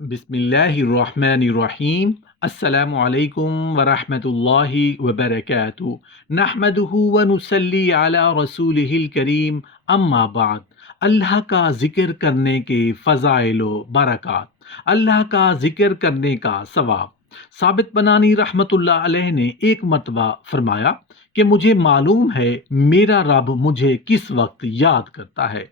بسم اللہ الرحمن الرحیم۔ السلام علیکم ورحمۃ اللہ وبرکاتہ۔ نحمدہ ونصلی علی رسولہ الکریم، اما بعد۔ اللہ کا ذکر کرنے کے فضائل و برکات، اللہ کا ذکر کرنے کا ثواب۔ ثابت بنانی رحمۃ اللہ علیہ نے ایک مرتبہ فرمایا کہ مجھے معلوم ہے میرا رب مجھے کس وقت یاد کرتا ہے۔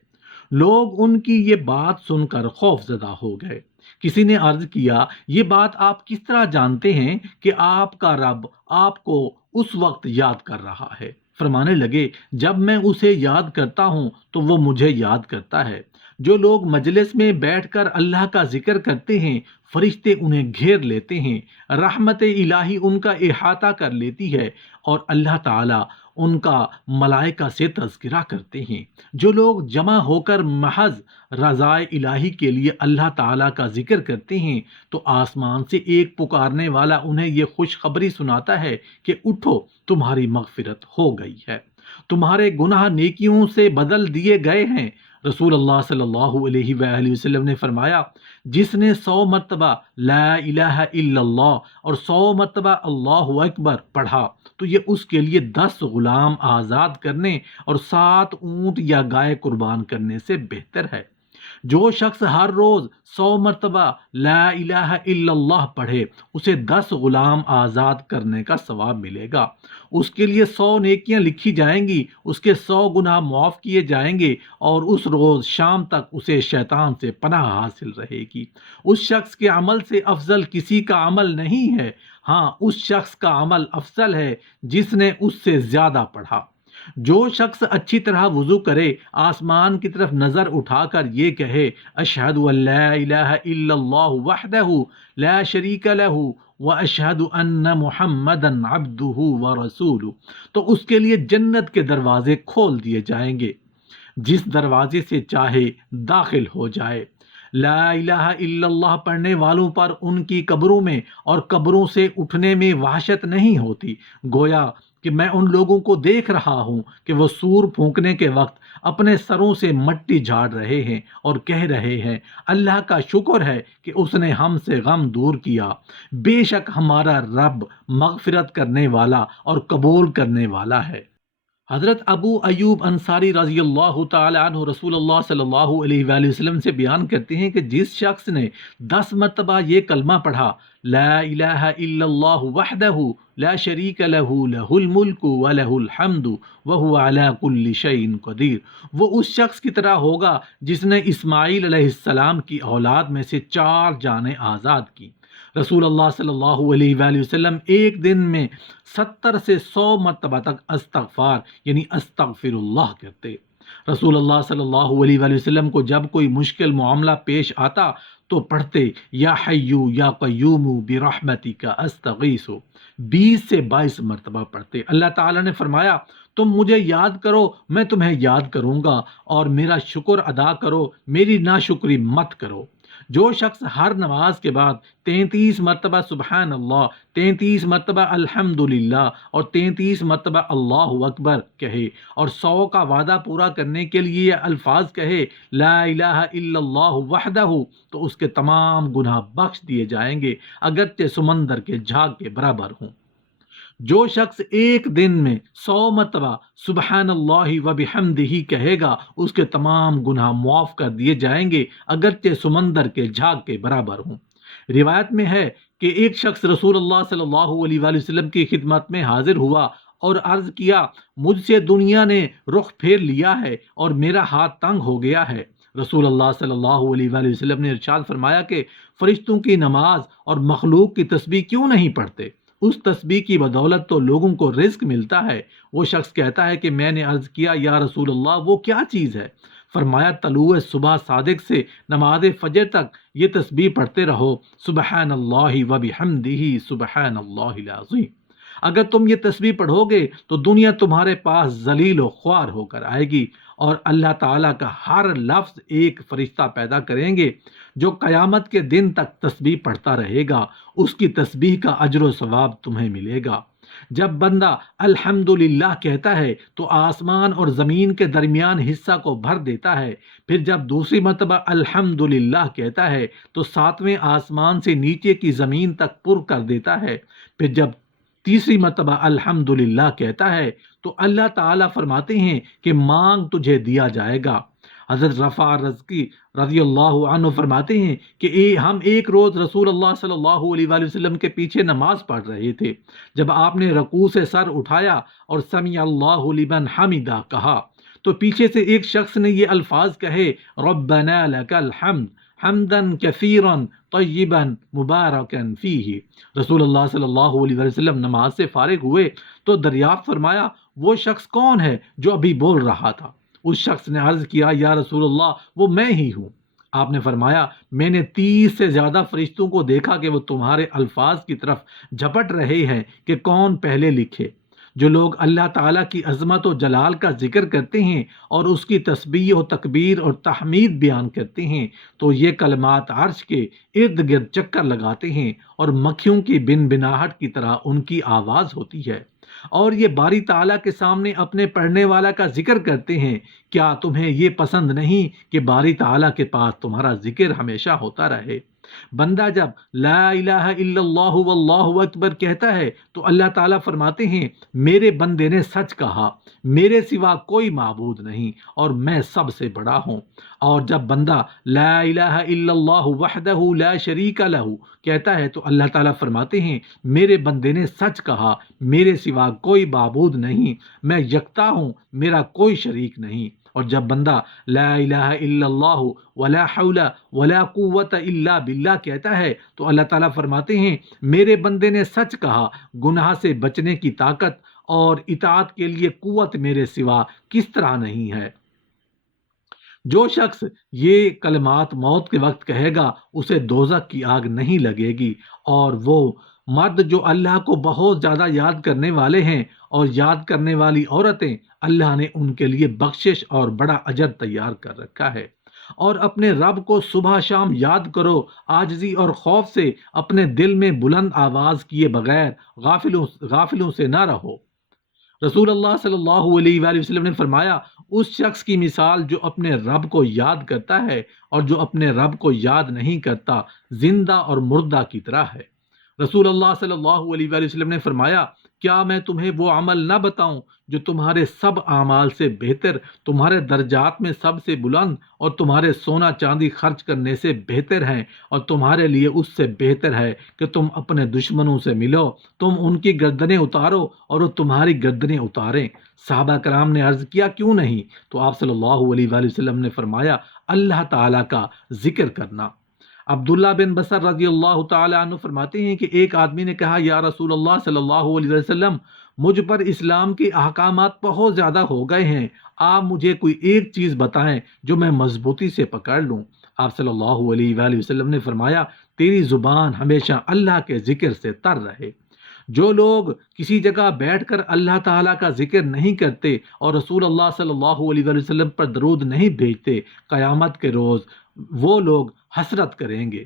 لوگ ان کی یہ بات سن کر خوف زدہ ہو گئے۔ کسی نے عرض کیا، یہ بات آپ کس طرح جانتے ہیں کہ آپ کا رب آپ کو اس وقت یاد کر رہا ہے؟ فرمانے لگے، جب میں اسے یاد کرتا ہوں تو وہ مجھے یاد کرتا ہے۔ جو لوگ مجلس میں بیٹھ کر اللہ کا ذکر کرتے ہیں، فرشتے انہیں گھیر لیتے ہیں، رحمت الہی ان کا احاطہ کر لیتی ہے اور اللہ تعالیٰ ان کا ملائکہ سے تذکرہ کرتے ہیں۔ جو لوگ جمع ہو کر محض رضائے الہی کے لیے اللہ تعالیٰ کا ذکر کرتے ہیں تو آسمان سے ایک پکارنے والا انہیں یہ خوشخبری سناتا ہے کہ اٹھو، تمہاری مغفرت ہو گئی ہے، تمہارے گناہ نیکیوں سے بدل دیے گئے ہیں۔ رسول اللہ صلی اللہ علیہ وآلہ وسلم نے فرمایا، جس نے 100 مرتبہ لا الہ الا اللہ اور 100 مرتبہ اللہ اکبر پڑھا تو یہ اس کے لیے 10 غلام آزاد کرنے اور 7 اونٹ یا گائے قربان کرنے سے بہتر ہے۔ جو شخص ہر روز 100 مرتبہ لا الہ الا اللہ پڑھے، اسے 10 غلام آزاد کرنے کا ثواب ملے گا۔ اس کے لیے 100 نیکیاں لکھی جائیں گی، اس کے 100 گناہ معاف کیے جائیں گے اور اس روز شام تک اسے شیطان سے پناہ حاصل رہے گی۔ اس شخص کے عمل سے افضل کسی کا عمل نہیں ہے، ہاں اس شخص کا عمل افضل ہے جس نے اس سے زیادہ پڑھا۔ جو شخص اچھی طرح وضو کرے، آسمان کی طرف نظر اٹھا کر یہ کہے، اشہد ان لا الہ الا اللہ وحدہ لا شریک لہ واشہد ان محمدا عبدہ ورسولہ، تو اس کے لیے جنت کے دروازے کھول دیے جائیں گے، جس دروازے سے چاہے داخل ہو جائے۔ لا الہ الا اللہ پڑھنے والوں پر ان کی قبروں میں اور قبروں سے اٹھنے میں وحشت نہیں ہوتی، گویا کہ میں ان لوگوں کو دیکھ رہا ہوں کہ وہ سور پھونکنے کے وقت اپنے سروں سے مٹی جھاڑ رہے ہیں اور کہہ رہے ہیں، اللہ کا شکر ہے کہ اس نے ہم سے غم دور کیا، بے شک ہمارا رب مغفرت کرنے والا اور قبول کرنے والا ہے۔ حضرت ابو ایوب انصاری رضی اللہ تعالی عنہ رسول اللہ صلی اللہ علیہ وآلہ وسلم سے بیان کرتے ہیں کہ جس شخص نے 10 مرتبہ یہ کلمہ پڑھا، لا الہ الا اللہ وحدہ لا شریک لہ لہ الملک ولہ الحمد وہو علی کل شیء قدیر، وہ اس شخص کی طرح ہوگا جس نے اسماعیل علیہ السلام کی اولاد میں سے 4 جانیں آزاد کی۔ رسول اللہ صلی اللہ علیہ وآلہ وسلم ایک دن میں 70 سے 100 مرتبہ تک استغفار یعنی استغفر اللہ کرتے۔ رسول اللہ صلی اللہ علیہ وآلہ وسلم کو جب کوئی مشکل معاملہ پیش آتا تو پڑھتے، یا حیو یا قیوم برحمتک استغیث، 20 سے 22 مرتبہ پڑھتے۔ اللہ تعالیٰ نے فرمایا، تم مجھے یاد کرو میں تمہیں یاد کروں گا، اور میرا شکر ادا کرو میری ناشکری مت کرو۔ جو شخص ہر نماز کے بعد 33 مرتبہ سبحان اللہ، 33 مرتبہ الحمدللہ اور 33 مرتبہ اللہ اکبر کہے اور 100 کا وعدہ پورا کرنے کے لیے یہ الفاظ کہے، لا الہ الا اللہ وحدہ، تو اس کے تمام گناہ بخش دیے جائیں گے اگرچہ سمندر کے جھاگ کے برابر ہوں۔ جو شخص ایک دن میں 100 مرتبہ سبحان اللہ و بحمدہ کہے گا، اس کے تمام گناہ معاف کر دیے جائیں گے اگرچہ سمندر کے جھاگ کے برابر ہوں۔ روایت میں ہے کہ ایک شخص رسول اللہ صلی اللہ علیہ وآلہ وسلم کی خدمت میں حاضر ہوا اور عرض کیا، مجھ سے دنیا نے رخ پھیر لیا ہے اور میرا ہاتھ تنگ ہو گیا ہے۔ رسول اللہ صلی اللہ علیہ وآلہ وسلم نے ارشاد فرمایا کہ فرشتوں کی نماز اور مخلوق کی تسبیح کیوں نہیں پڑھتے؟ اس تسبیح کی بدولت تو لوگوں کو رزق ملتا ہے۔ وہ شخص کہتا ہے کہ میں نے عرض کیا، یا رسول اللہ وہ کیا چیز ہے؟ فرمایا، طلوع صبح صادق سے نماز فجر تک یہ تسبیح پڑھتے رہو، سبحان اللہ و بحمدہ سبحان اللہ العظیم۔ اگر تم یہ تسبیح پڑھو گے تو دنیا تمہارے پاس ذلیل و خوار ہو کر آئے گی، اور اللہ تعالیٰ کا ہر لفظ ایک فرشتہ پیدا کریں گے جو قیامت کے دن تک تسبیح پڑھتا رہے گا، اس کی تسبیح کا اجر و ثواب تمہیں ملے گا۔ جب بندہ الحمدللہ کہتا ہے تو آسمان اور زمین کے درمیان حصہ کو بھر دیتا ہے، پھر جب دوسری مرتبہ الحمدللہ کہتا ہے تو ساتویں آسمان سے نیچے کی زمین تک پر کر دیتا ہے، پھر جب تیسری مرتبہ الحمدللہ کہتا ہے تو اللہ تعالیٰ فرماتے ہیں کہ مانگ تجھے دیا جائے گا۔ حضرت رفاع رزقی رضی اللہ عنہ فرماتے ہیں کہ ہم ایک روز رسول اللہ صلی اللہ علیہ وآلہ وسلم کے پیچھے نماز پڑھ رہے تھے، جب آپ نے رکوع سے سر اٹھایا اور سمیع اللہ لمن حمدہ کہا تو پیچھے سے ایک شخص نے یہ الفاظ کہے، ربنا لک الحمد حمدا کثیرا طیبا مبارکا فیہ۔ رسول اللہ صلی اللہ علیہ وآلہ وسلم نماز سے فارغ ہوئے تو دریافت فرمایا وہ شخص کون ہے جو ابھی بول رہا تھا؟ اس شخص نے عرض کیا، یا رسول اللہ وہ میں ہی ہوں۔ آپ نے فرمایا، میں نے 30 سے زیادہ فرشتوں کو دیکھا کہ وہ تمہارے الفاظ کی طرف جھپٹ رہے ہیں کہ کون پہلے لکھے۔ جو لوگ اللہ تعالیٰ کی عظمت و جلال کا ذکر کرتے ہیں اور اس کی تسبیح و تکبیر اور تحمید بیان کرتے ہیں تو یہ کلمات عرش کے ارد گرد چکر لگاتے ہیں اور مکھیوں کی بن بناہٹ کی طرح ان کی آواز ہوتی ہے، اور یہ باری تعالیٰ کے سامنے اپنے پڑھنے والا کا ذکر کرتے ہیں۔ کیا تمہیں یہ پسند نہیں کہ باری تعالیٰ کے پاس تمہارا ذکر ہمیشہ ہوتا رہے؟ بندہ جب لا الہ الا اللہ واللہ اکبر کہتا ہے تو اللہ تعالیٰ فرماتے ہیں میرے بندے نے سچ کہا، میرے سوا کوئی معبود نہیں اور میں سب سے بڑا ہوں۔ اور جب بندہ لا الہ الا اللہ وحدہ لا شریک لہ کہتا ہے تو اللہ تعالیٰ فرماتے ہیں میرے بندے نے سچ کہا، میرے سوا کوئی معبود نہیں، میں یکتا ہوں، میرا کوئی شریک نہیں۔ اور جب بندہ لا الہ الا اللہ ولا حول ولا قوت الا باللہ کہتا ہے تو اللہ تعالیٰ فرماتے ہیں میرے بندے نے سچ کہا، گناہ سے بچنے کی طاقت اور اطاعت کے لیے قوت میرے سوا کس طرح نہیں ہے۔ جو شخص یہ کلمات موت کے وقت کہے گا اسے دوزخ کی آگ نہیں لگے گی، اور وہ مرد جو اللہ کو بہت زیادہ یاد کرنے والے ہیں اور یاد کرنے والی عورتیں، اللہ نے ان کے لیے بخشش اور بڑا اجر تیار کر رکھا ہے۔ اور اپنے رب کو صبح شام یاد کرو، عاجزی اور خوف سے اپنے دل میں بلند آواز کیے بغیر غافلوں سے نہ رہو۔ رسول اللہ صلی اللہ علیہ وآلہ وسلم نے فرمایا اس شخص کی مثال جو اپنے رب کو یاد کرتا ہے اور جو اپنے رب کو یاد نہیں کرتا زندہ اور مردہ کی طرح ہے۔ رسول اللہ صلی اللہ علیہ وآلہ وسلم نے فرمایا کیا میں تمہیں وہ عمل نہ بتاؤں جو تمہارے سب اعمال سے بہتر، تمہارے درجات میں سب سے بلند اور تمہارے سونا چاندی خرچ کرنے سے بہتر ہیں، اور تمہارے لیے اس سے بہتر ہے کہ تم اپنے دشمنوں سے ملو، تم ان کی گردنیں اتارو اور وہ تمہاری گردنیں اتاریں۔ صحابہ کرام نے عرض کیا کیوں نہیں؟ تو آپ صلی اللہ علیہ وآلہ وسلم نے فرمایا اللہ تعالیٰ کا ذکر کرنا۔ عبداللہ بن بصر رضی اللہ تعالیٰ عنہ فرماتے ہیں کہ ایک آدمی نے کہا یا رسول اللہ صلی اللہ علیہ وسلم مجھ پر اسلام کے احکامات بہت زیادہ ہو گئے ہیں، آپ مجھے کوئی ایک چیز بتائیں جو میں مضبوطی سے پکڑ لوں۔ آپ صلی اللہ علیہ وآلہ وسلم نے فرمایا تیری زبان ہمیشہ اللہ کے ذکر سے تر رہے۔ جو لوگ کسی جگہ بیٹھ کر اللہ تعالیٰ کا ذکر نہیں کرتے اور رسول اللہ صلی اللہ علیہ وآلہ وسلم پر درود نہیں بھیجتے، قیامت کے روز وہ لوگ حسرت کریں گے۔